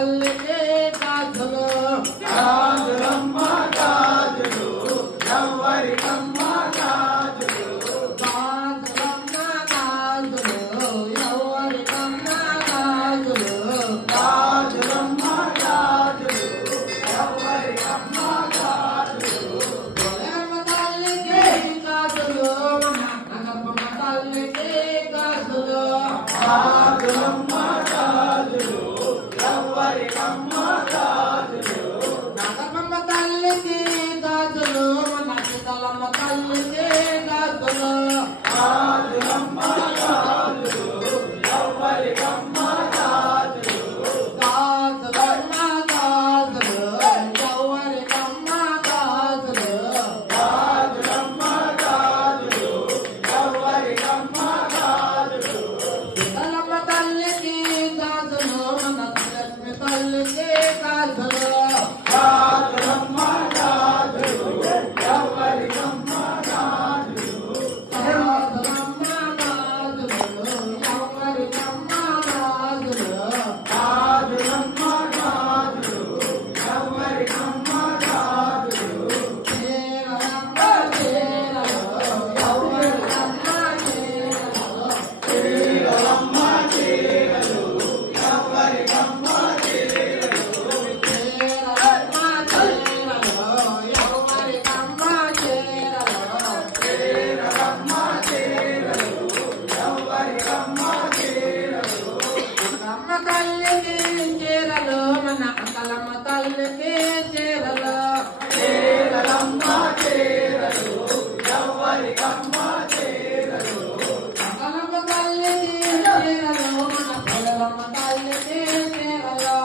తల్లికి గాజులు గాజులమ్మ గాజులు ఎవరికమ్మ గాజులు గాజులమ్మ గాజులు ఎవరికమ్మ గాజులు గాజులమ్మ గాజులు ఎవరికమ్మ గాజులు గొల్లమ్మ తల్లికి గాజులు నాగమ్మ తల్లికి గాజులు గాజులమ్మ గాజులు ఎవరికమ్మ గాజులు నాగమ్మ తల్లికి గాజులు నక్షత్రమ్మ తల్లికి గాజులు గాజులమ్మ గాజులు ఎవరికమ్మ గాజులు గాజులమ్మ గాజులు ఎవరికమ్మ గాజులు గాజులమ్మ గాజులు ఎవరికమ్మ గాజులు సీతలమ్మ తల్లికి గాజులు నక్షత్రమ్మ తల్లికి గాజులు గాజులమ్మ గాజులు ఎవరికమ్మ గాజులు గాజులమ్మ గాజులు ఎవరికమ్మ గాజులు గాజులమ్మ గాజులు ఎవరికమ్మ గాజులు చీరలమ్మ చీరలు ఎవరికమ్మ చీరలు చీరలమ్మ చీరలు ఎవరికమ్మ చీరలు చీరలమ్మ చీరలు ఎవరికమ్మ చీరలు చీరలమ్మ చీరలు ఎవరికమ్మ చీరలు అమ్మ తల్లికి చీరలు మన అక్కలమ్మ తల్లికి చీరలు చీరలమ్మ చీరలు ఎవరికమ్మ చీరలు అక్కలమ్మ తల్లికి చీరలు మన పిల్లలమ్మ తల్లికి చీరలు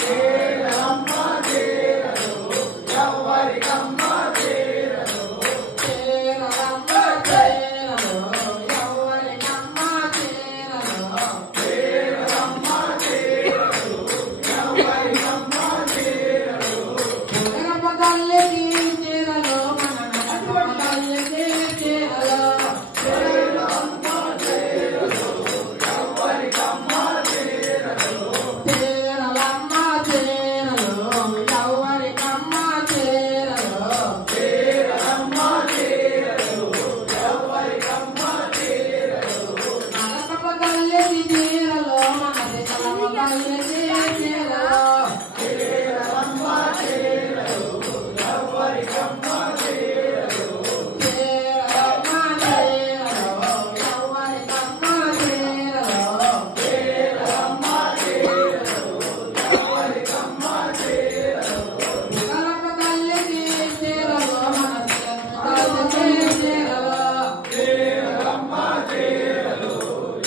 చీరలమ్మ చీరలు ఎవరికమ్మ చీరలు చీరలమ్మ చీరలు ఎవరికమ్మ చీరలు చీరలమ్మ చీరలు ఎవరికమ్మ చీరలు అక్కలమ్మ తల్లికి చీరలు మన అక్కలమ్మ తల్లికి చీరలు చీరలమ్మ చీరలు ఎవరికమ్మ చీరలు చీరలమ్మ చీరలు ఎవరికమ్మ చీరలు చీరలమ్మ చీరలు ఎవరికమ్మ చీరలు నాగమ్మ తల్లికి చీరలు మన సీతలమ్మ తల్లికి చీరలు చీరలమ్మ చీరలు ఎవరికమ్మ చీరలు చీరలమ్మ చీరలు ఎవరికమ్మ చీరలు చీరలమ్మ చీరలు ఎవరికమ్మ చీరలు నాగమ్మ తల్లికి చీరలు మన సీతలమ్మ తల్లికి చీరలు చీరలమ్మ చీరలు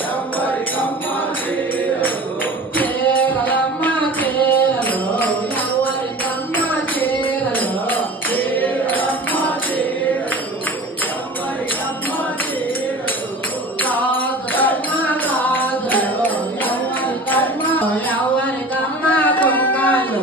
ఎవరికమ్మ చీరలు చీరలమ్మ చీరలు ఎవరికమ్మ చీరలు చీరలమ్మ చీరలు ఎవరికమ్మ చీరలు గాజులమ్మ గాజులు ఎవరికమ్మ ఎవరికమ్మ కుంకాలు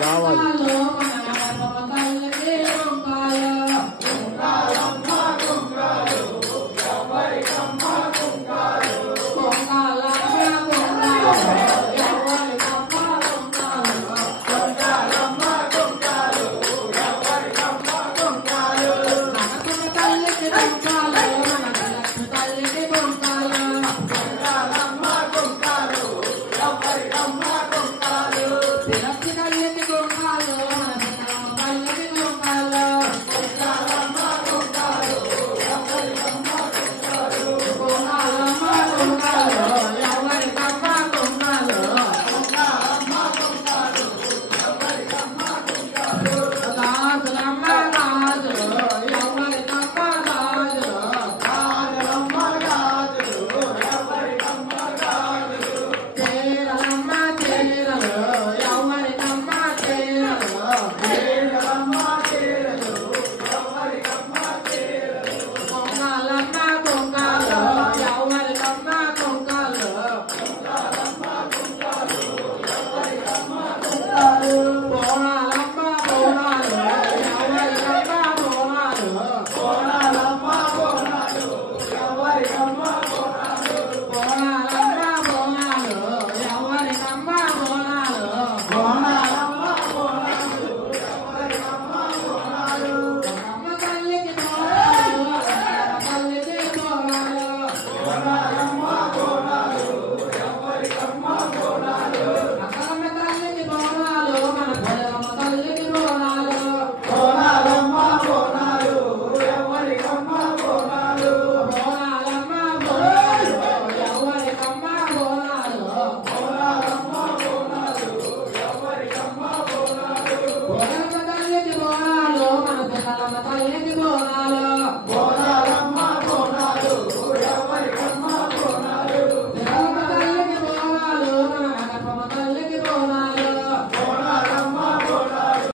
కావాలి కుంకాలు ఓలమ్మ తల్లికి బోనాలు మనసు కలమ్మ తల్లికి